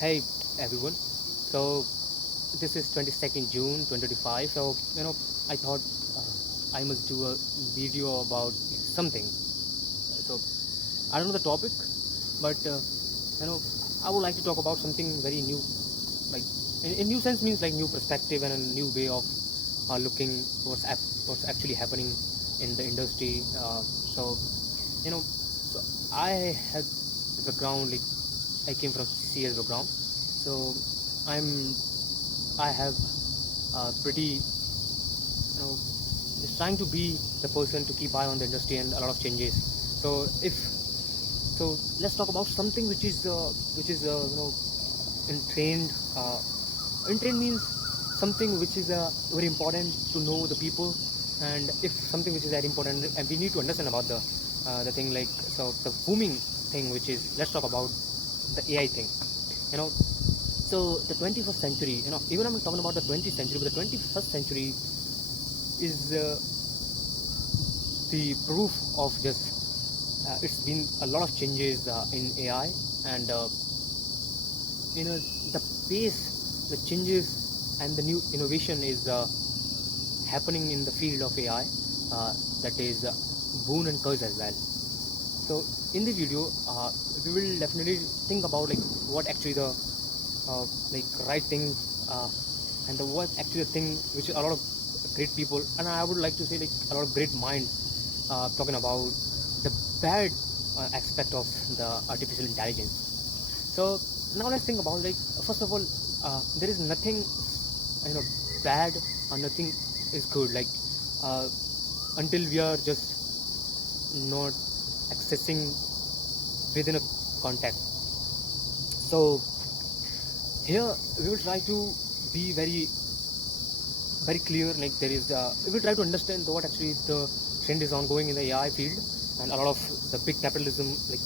Hey everyone. So this is 22nd June 2025. So I thought I must do a video about something. So I don't know the topic, but you know I would like to talk about something very new. Like in new sense means like new perspective and a new way of looking what's actually happening in the industry. So I had the background like I came from CS background. So I'm I have pretty just trying to be the person to keep eye on the industry and a lot of changes. So if so, let's talk about something which is entrained. Entrained means something which is very important to know the people, and if something which is that important, and we need to understand about the thing like so the booming thing, which is let's talk about the AI thing. You know, so the 21st century. Even I'm talking about the 20th century, but the 21st century is the proof of just it's been a lot of changes in AI, and you know the pace, the changes, and the new innovation is happening in the field of AI. That is boon and curse as well. So in the video, we will definitely think about like what actually the like right thing and the what actually the thing which a lot of great people, and I would like to say like a lot of great mind talking about the bad aspect of the artificial intelligence. So now let's think about like first of all, there is nothing you know bad or nothing is good like uh, until we are just not accessing within a context. So here we will try to be very clear. Like there is we will try to understand what actually the trend is ongoing in the AI field, and a lot of the big capitalism, like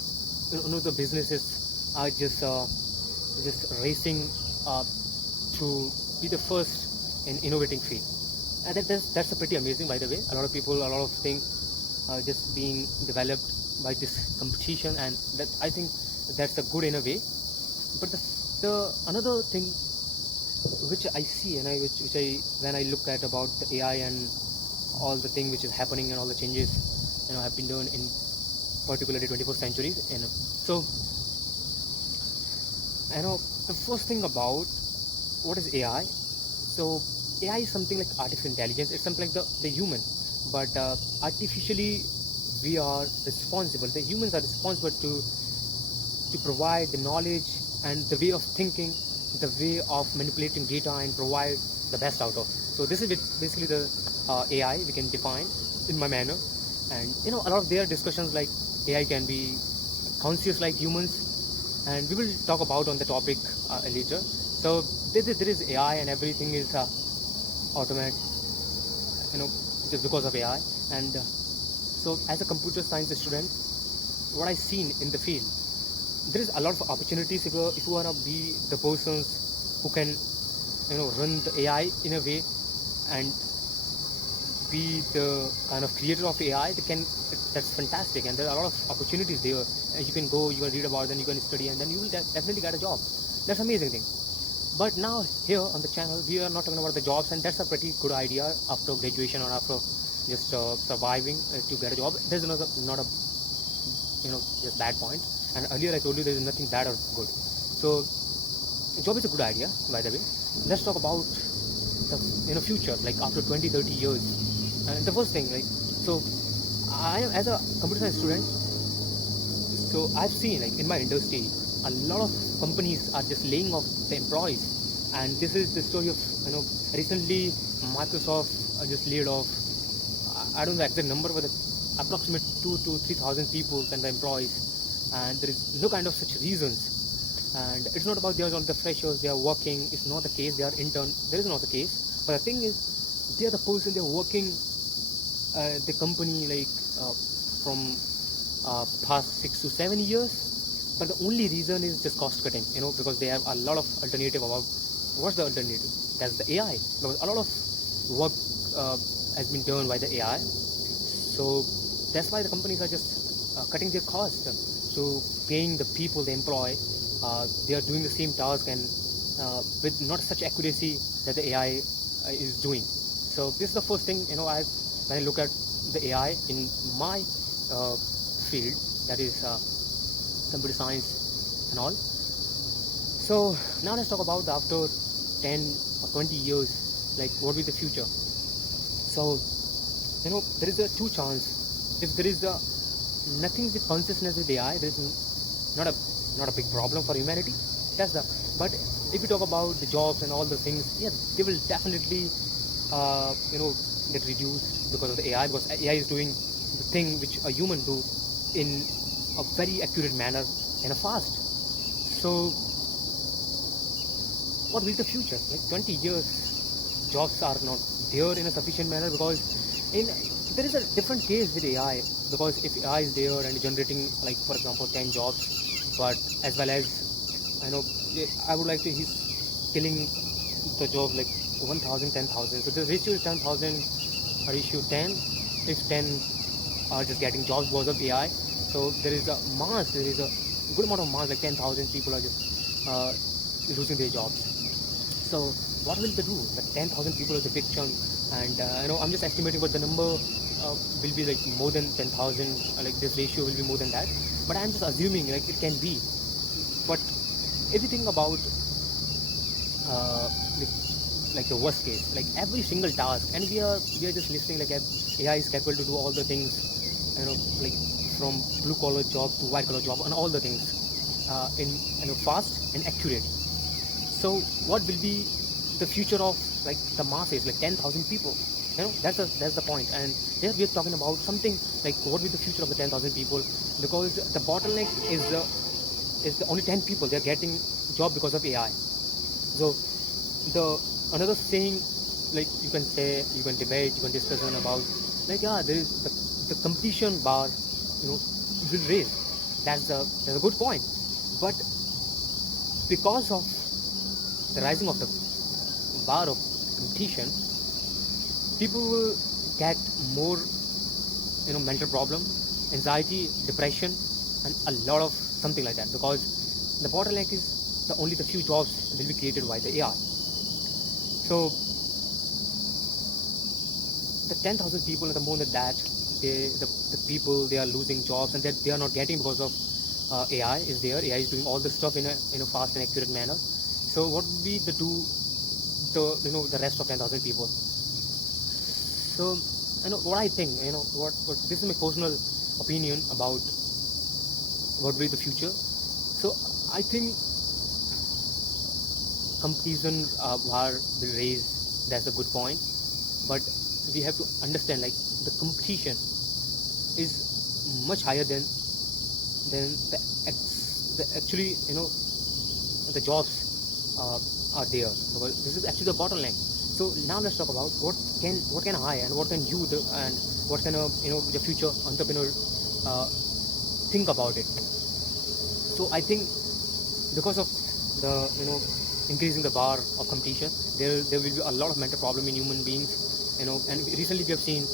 the businesses are just racing uh, to be the first in innovating field. And that's a pretty amazing, by the way. A lot of people, a lot of things are just being developed by this competition, and that I think that's a good in a way. But the another thing which I see, and which I when I look at about the AI and all the thing which is happening and all the changes have been done in particularly 21st centuries. So the first thing about what is AI. So AI is something like artificial intelligence. It's something like the human, but artificially we are responsible. The humans are responsible to provide the knowledge and the way of thinking, the way of manipulating data and provide the best out of. So this is basically the AI we can define in my manner, and a lot of their discussions like AI can be conscious like humans, and we will talk about on the topic later. So there is AI and everything is automatic, just because of AI. And so as a computer science student, what I seen in the field, there is a lot of opportunities if you want to be the persons who can run the AI in a way and be the kind of creator of AI. That's fantastic, and there are a lot of opportunities there. You can go, you can read about them, you can study, and then you will definitely get a job. That's amazing thing. But now here on the channel we are not talking about the jobs, and that's a pretty good idea after graduation or after just surviving to get a job. There's another not a just bad point. And earlier I told you there is nothing bad or good. So job is a good idea, by the way. Let's talk about the future, like after 20-30 years. And the first thing, like, so I am as a computer science student, so I've seen like in my industry a lot of companies are just laying off the employees. And this is the story of recently Microsoft just laid off, I don't know the exact number, but approximate 2 to 3,000 people and the employees. And there is no kind of such reasons, and it's not about they are all the freshers, they are working. It's not the case, they are intern. There is not the case. But the thing is, they are the person, they are working the company like from past 6 to 7 years. But the only reason is just cost cutting, because they have a lot of alternative about what's the alternative. That's the AI, because a lot of work has been done by the AI. So that's why the companies are just cutting their costs, so paying the people they employ they are doing the same task and with not such accuracy that the AI is doing. So this is the first thing, when I look at the AI in my field, that is computer science and all. So now let's talk about after 10 or 20 years, like what will be the future. So there is a two chance. If there is a nothing with consciousness with AI, there is not a big problem for humanity. That's the. But if we talk about the jobs and all the things, yeah, they will definitely get reduced because of the AI, because AI is doing the thing which a human do in a very accurate manner and a fast. So what will the future? Like 20 years, jobs are not there in a sufficient manner, because in there is a different case with AI, because if AI is there and generating, like for example 10 jobs, but as well as I would like to he's killing the job like 1,000, 10,000. So the ratio is 10,000 ratio 10. If 10 are just getting jobs because of AI, so there is a good amount of mass, like 10,000 people are just losing their jobs. So what will they do? Like 10,000 people is a big chunk, and I'm just estimating, but the number will be like more than 10,000. Like this ratio will be more than that. But I'm just assuming like it can be. But if you think about uh, like the worst case, like every single task, and we are just listening like AI is capable to do all the things, like from blue collar job to white collar job and all the things in fast and accurate. So what will be the future of like the masses, like 10,000 people? That's the point. And here we are talking about something like what will be the future of the 10,000 people, because the bottleneck is the only 10 people they're getting job because of AI. So the another saying, like you can say, you can debate, you can discuss on about, like there is the competition bar, will raise. That's a good point. But because of the rising of the bar of competition, people will get more mental problem, anxiety, depression, and a lot of something like that, because the bottleneck is only the few jobs will be created by the AI. So the 10,000 people and the more than that, the people they are losing jobs and that they are not getting because of AI is there. AI is doing all the stuff in a fast and accurate manner. So what would be the rest of 10,000 people? So what I think, what this is my personal opinion about what will be the future. So I think competition will raise. That's a good point. But we have to understand, like, the competition is much higher than the actually the jobs are there, because this is actually the bottleneck. So now let's talk about what can I and what can you do, and what can the future entrepreneur think about it. So I think because of the increasing the bar of competition, there will be a lot of mental problem in human beings, and recently we have seen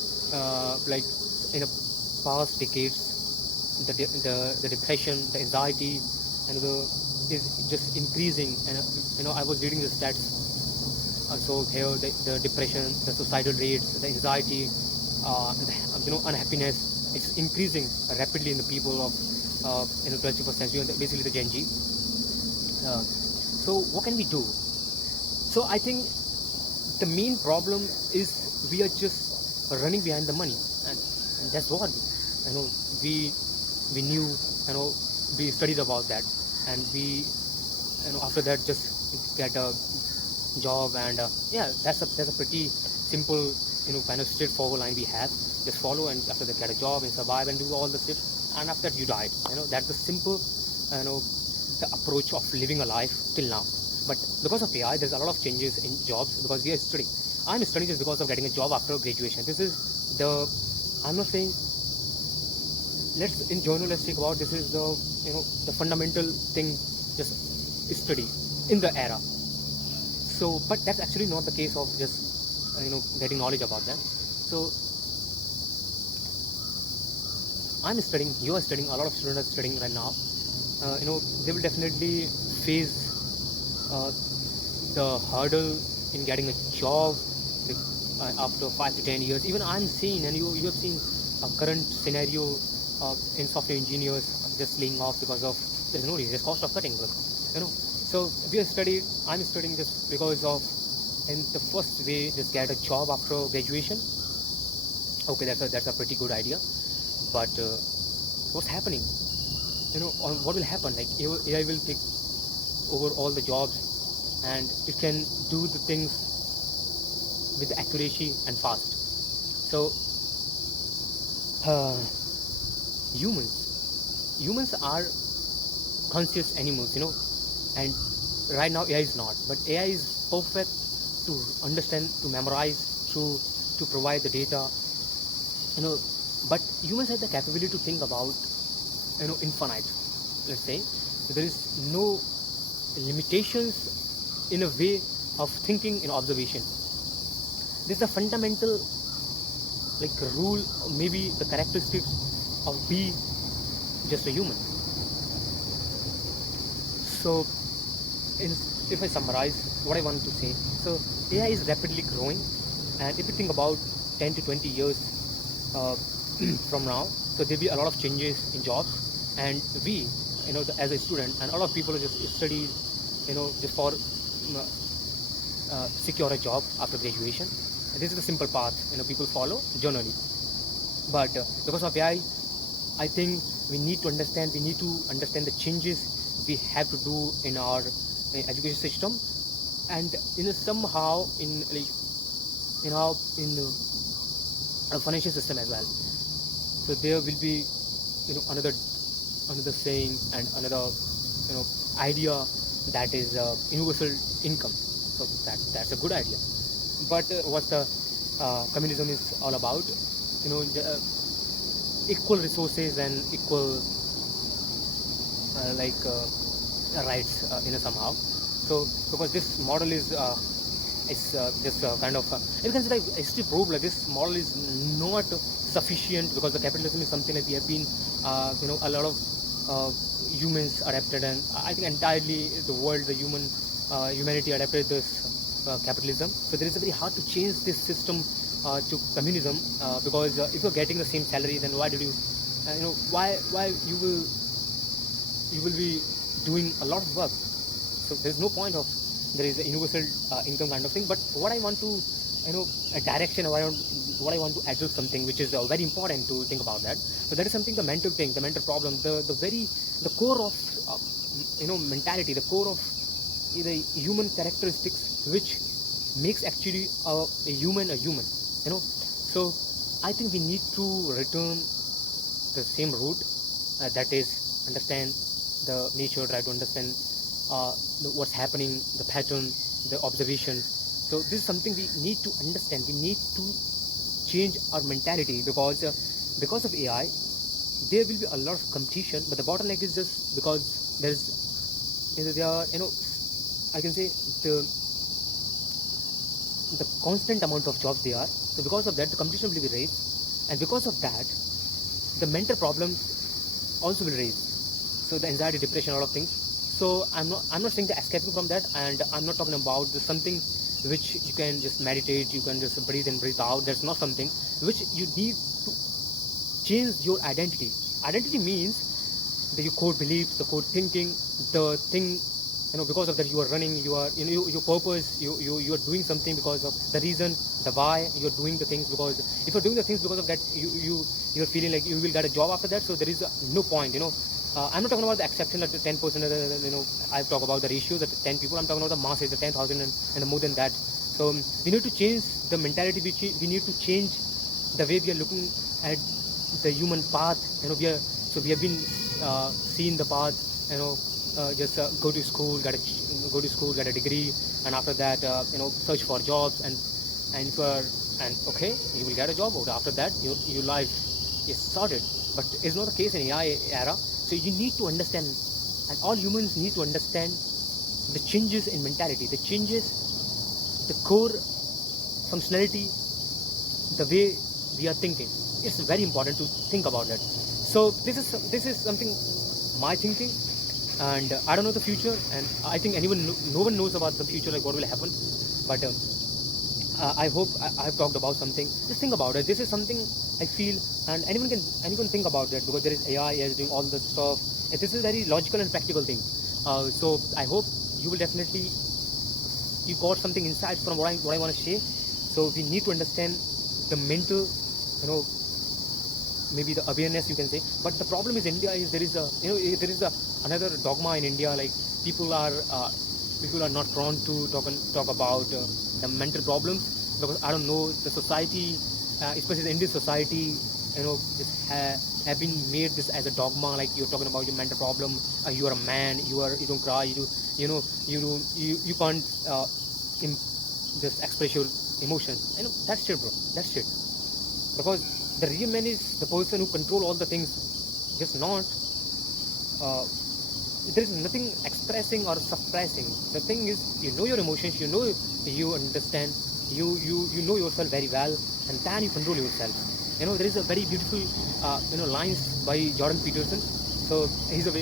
like in the past decades, the depression, the anxiety, and is just increasing. And I was reading the stats. So here the depression, the suicidal rates, the anxiety, unhappiness, it's increasing rapidly in the people of 21st century, basically the Gen Z. So what can we do? So I think the main problem is we are just running behind the money, and that's what we knew, we studied about that, and we after that just get a job, and that's a pretty simple kind of straightforward line we have. Just follow, and after that get a job and survive and do all the steps, and after that you died. That's the simple the approach of living a life till now. But because of AI, there's a lot of changes in jobs, because we are studying. I'm studying just because of getting a job after graduation. This is I'm not saying, let's think about, this is the fundamental thing, just study in the era. So, but that's actually not the case of just getting knowledge about that. So I'm studying, you are studying, a lot of students are studying right now. they will definitely face the hurdle in getting a job after 5 to 10 years. Even I'm seeing, and you have seen a current scenario in software engineers just laying off because of there's no reason, there's cost of cutting, So I'm studying just because of in the first way just get a job after graduation. Okay, that's a pretty good idea, but what's happening? What will happen? Like AI will take over all the jobs, and it can do the things with accuracy and fast. So uh, humans are conscious animals, and right now AI is not, but AI is perfect to understand, to memorize, to provide the data, you know but humans have the capability to think about, infinite, let's say. There is no limitations in a way of thinking in observation. This is a fundamental, like, rule, or maybe the characteristics of be just a human. So in, if I summarize what I wanted to say, so AI is rapidly growing, and if you think about 10 to 20 years uh, from now, so there'll be a lot of changes in jobs, and we, as a student, and a lot of people just study, just for secure a job after graduation. And this is the simple path people follow generally. But because of AI, I think we need to understand the changes we have to do in our education system, and somehow in, like, in a financial system as well. So there will be another saying and another idea, that is universal income. So that's a good idea. But what the communism is all about, equal resources and equal rights, somehow. So because this model is just kind of you can say, like, history proved, like, this model is not sufficient, because the capitalism is something that we have been a lot of humans adapted, and I think entirely the world, the humanity adapted this capitalism. So there is a very hard to change this system to communism, because if you're getting the same salary, then why did you why you will be doing a lot of work. So there's no point of there is a universal income kind of thing. But what I want to a direction, or what I want to address something which is very important to think about that. So that is something, the mental thing, the mental problem, the core of mentality, the core of the human characteristics, which makes actually a human a human. So I think we need to return the same root, that is understand the nature, try to understand what's happening, the pattern, the observation. So this is something we need to understand. We need to change our mentality, because of AI there will be a lot of competition, but the bottleneck is just because there are I can say the constant amount of jobs there are. So because of that, the competition will be raised, and because of that, the mental problems also will raise. So the anxiety, depression, a lot of things. So I'm not saying that escaping from that, and I'm not talking about something which you can just meditate, you can just breathe in, breathe out. That's not something which you need to change your identity. Identity means your core beliefs, the core thinking, the thing, because of that you are running, you are, your purpose, you are doing something because of the reason, the why you're doing the things. Because if you're doing the things because of that, you're feeling like you will get a job after that, so there is no point. I'm not talking about the exception, that the 10%, I talk about the ratio, that 10 people. I'm talking about the masses, the 10,000 and more than that. So we need to change the mentality, we need to change the way we are looking at the human path. We have been seeing the path, just go to school, get a degree, and after that, search for jobs, and okay, you will get a job. Or after that, your life is sorted. But it's not the case in AI era. So you need to understand, and all humans need to understand the changes in mentality, the changes, the core functionality, the way we are thinking. It's very important to think about that. So this is something, my thinking, And I don't know the future, and I think no one knows about the future, like what will happen. But I hope I've talked about something. Just think about it. This is something I feel, and anyone think about that, because there is AI is doing all this stuff. This is very logical and practical thing. So I hope you will definitely you got something inside from what I want to say. So we need to understand the mental, you know, maybe the awareness you can say. But the problem is India is there is a there is a another dogma in India, like people are not prone to talk about the mental problems, because I don't know, the society, especially the Indian society, just have been made this as a dogma, like you're talking about your mental problem, you are a man, you don't cry, you can't just express your emotion. That's shit, bro. That's shit. Because the real man is the person who control all the things, just not uh, there is nothing expressing or suppressing. The thing is, you know your emotions, you understand, you know yourself very well, and then you control yourself. There is a very beautiful lines by Jordan Peterson. So he's a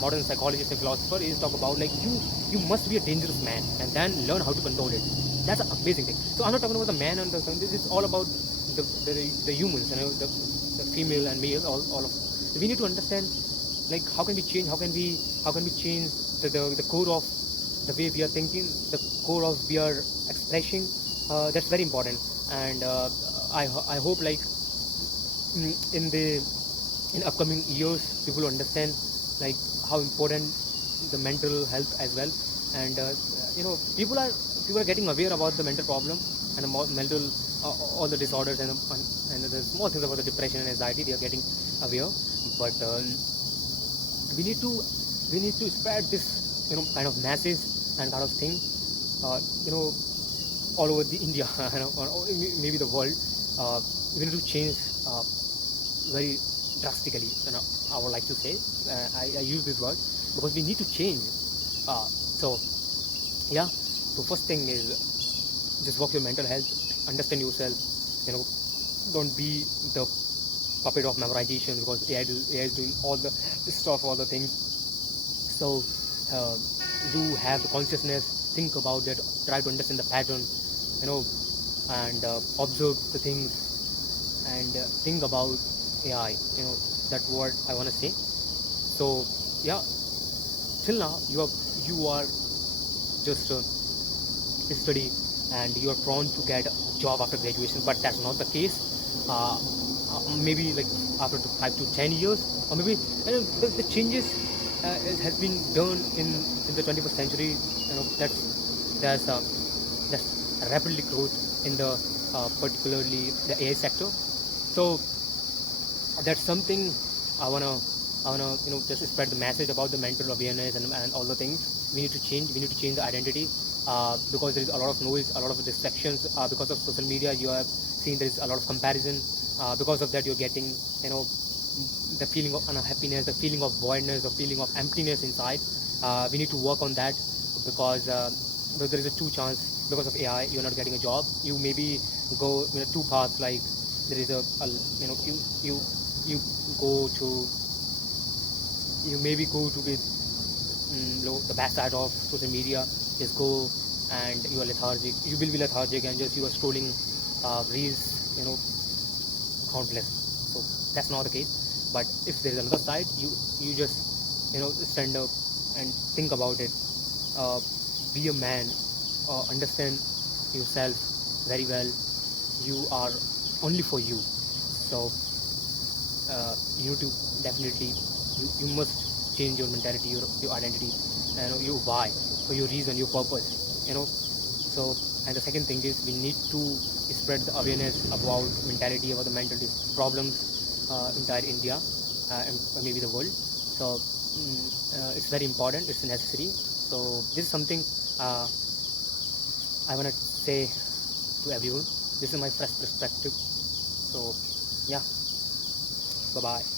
modern psychologist and philosopher. He's talk about like you must be a dangerous man and then learn how to control it. That's an amazing thing. So I'm not talking about the man and the this is all about the humans, the female and male, all of. We need to understand, like how can we change, how can we change the core of the way we are thinking, the core of we are expressing. That's very important. And I hope, like, in the upcoming years, people understand like how important the mental health as well. And people are getting aware about the mental problem and the mental all the disorders and the small things about the depression and anxiety. They are getting aware. But we need to spread this kind of message and kind of thing uh, you know all over the India or maybe the world. We need to change very drastically, I would like to say. I use this word because we need to change. So yeah, so first thing is just work your mental health, understand yourself. Don't be the puppet of memorization, because AI is doing all the stuff, all the things. So uh, do have the consciousness, think about that, try to understand the pattern, and observe the things, and think about AI. That's what I want to say. So yeah, till now you are just study and you are prone to get a job after graduation, but that's not the case. Maybe like after 5 to 10 years, or maybe the changes has been done in the 21st century. That's rapidly growth in the particularly the AI sector. So that's something I wanna just spread the message about the mental awareness and all the things. We need to change the identity, because there is a lot of noise, a lot of distractions, because of social media. You have seen there is a lot of comparison. Because of that, you're getting the feeling of unhappiness, the feeling of voidness, the feeling of emptiness inside. We need to work on that, because there is a two chance. Because of AI, you're not getting a job. You maybe go two paths. Like there is you go to you maybe go to the bad side of social media. Just go and you are lethargic. You will be lethargic and just you are scrolling reels, countless. So that's not the case. But if there is another side, you just stand up and think about it. Be a man. Understand yourself very well. You are only for you. So you need to definitely you must change your mentality, your identity, your why, for your reason, your purpose. So, and the second thing is we need to spread the awareness about mentality, about the mental problems, entire India, and maybe the world. So it's very important, it's necessary. So this is something I want to say to everyone. This is my fresh perspective. So yeah, bye bye.